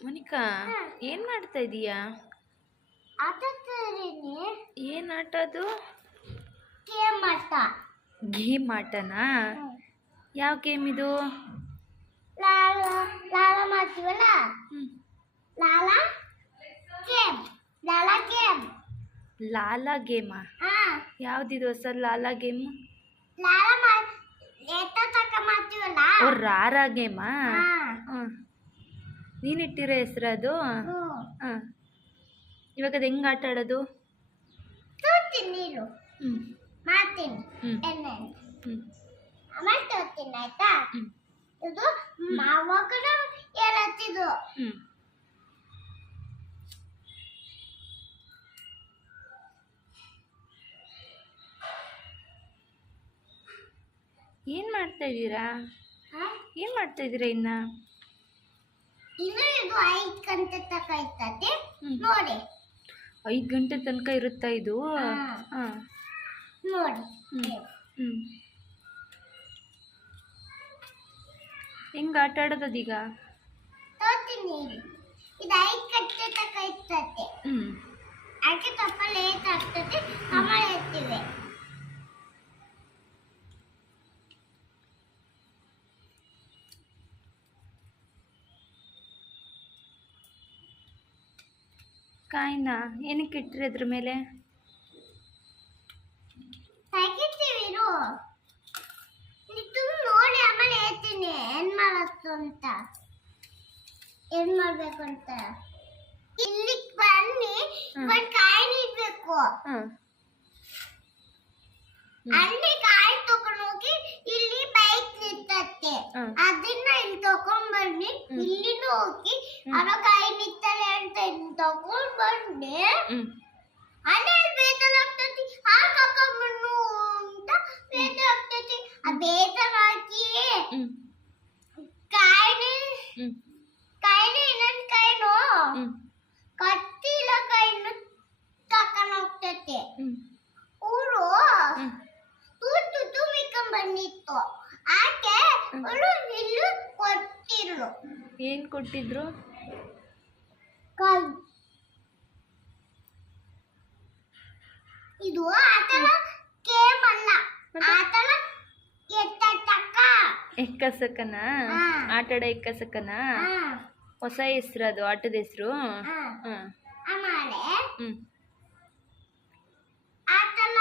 ಮೋನಿಕಾ ಏನು ಮಾಡ್ತಾ ಇದೀಯಾ? ಏನ್ ಏನು ಆಟ ಅದು? ಗೇಮ್ ಆಟ. ಗೇಮ್ ಆಟನಾ? ಯಾವ ಗೇಮ್ ಇದು? ಲಾಲ ಲಾಲ ಮಾಡ್ತೀವಲ್ಲ. ಲಾಲ ಗೇಮ್ ಲಾಲ ಗೇಮ್. ಲಾಲಾ ಗೇಮಾ? ಹಾ. ಯಾವ್ದಿದು ಹೊಸ ಲಾಲಾ ಗೇಮ್? ಲಾಲಾ ಎತ್ತ ತಕ ಮಾಡ್ತೀವಲ್ಲ? ಓ ರಾರಾ ಗೇಮಾ? ಹಾ ಹೆಸರು ಅದು? ಹ್ಮ್. ಹಾಂ. ಇವಾಗ ಅದು ಹೆಂಗ್ ಆಟ ಆಡೋದು? ಹ್ಞೂ ಮಾಡ್ತೀನಿ. ಆಮೇಲೆ ತೋರ್ತೀನಿ ಆಯ್ತಾ? ಇದು ಮಾವಕನು ಹೇಳತ್ತಿದ್ದು ಹ್ಞೂ ಏನು ಮಾಡ್ತಾ ಇದ್ದೀರಾ? ಏನು ಮಾಡ್ತಾ ಇದ್ದೀರಾ ಇನ್ನ? ಇನ್ನು ಇದು ಐದು ಗಂಟೆ ತನಕ ಇರ್ತದೆ. ನೋಡಿ. ಐದು ಗಂಟೆ ತನಕ ಇರುತ್ತಾ ಇದು? ಹಾ. ನೋಡಿ. ಹ್ಞೂ ಹೆಂಗೆ ಆಟ ಆಡೋದೀಗ ಅದೀಗ? ಇದು ಐದು ಗಂಟೆ ತನಕ ಇರ್ತದೆ. ಹ್ಞೂ ಅದಕ್ಕೆ ಸ್ವಲ್ಪ ಲೇಟ್ ಆಗ್ತದೆ. ಆಮೇಲೆ ಎತ್ತೀವಿ. ಕಾಯಿನ? ಏನಕ್ಕೆ ಇಟ್ಟರೆ ಅದ್ರ ಮೇಲೆ? ನೋಡಿ ಆಮೇಲೆ ಹೇಳ್ತೀನಿ. ಏನ್ ಮಾಡತ್ತು ಅಂತ. ಏನ್ ಮಾಡಬೇಕು ಅಂತ. ಇಲ್ಲಿ ಬನ್ನಿ. ಒಂದ್ ಕಾಯಿ ನೀಡ್ಬೇಕು ಹಾಂ ಅಲ್ಲಿ ಕಾಯಿ ತಗೊಂಡ್ ಹೋಗಿ ಇಲ್ಲಿ ಬೈಕ್ ನಿಂತತ್ತೆ ಅದನ್ನ ಇಲ್ಲಿ ತಗೊಂಡ್ ಬನ್ನಿ. ಇಲ್ಲಿನೂ ಹೋಗಿ ಅವಾಗ ಅವ ಕಾಯಿ ನಿಂತಾಳೆ ಇಲ್ಲಿ ತಗೊಂಡ್ ಬಂದೆ ಹ್ಞೂ ಅಲ್ಲಿ ಬೇಜಾರಾಗ್ತೈತಿ. ಆ ಕರ್ಕೊಂಡ್ಬಣ್ಣು ಅಂತ ಆ ಬೇಜಾರಾಗಿ ಹಾಕಿ ಕಾಯಿನಿ ಕಾಯಿನಿ ಇನ್ನೊಂದ್ ಕಾಯಿನು ಕತ್ತಿಲ ಕಾಯಿನು ತಕೊಂಡ್ ಹೋಗ್ತೈತಿ. ಊರು ತೂತು ಬಂದಿತ್ತು ಆಕೆ ಅವಳು ಇಲ್ಲು ಕೊಟ್ಟಿರ್ಲು ಏನ್ ಕೊಟ್ಟಿದ್ರು? ಕಾಲ್ ಇದು ಆತರ ಗೇಮ್ ಅಲ್ಲ ಮತ್ತೆ? ಆತರ ಎತ್ತಕ್ಕ ಎಕ್ಕಸಕನ ಹಾ. ಆಟ ಆಡೋ ಎಕ್ಕಸಕನ ಹೊಸ ಹೆಸ್ರು ಅದು ಆಟದ ಹೆಸರು ಹಾಂ ಆಮೇಲೆ ಹ್ಞೂ ಆತಲ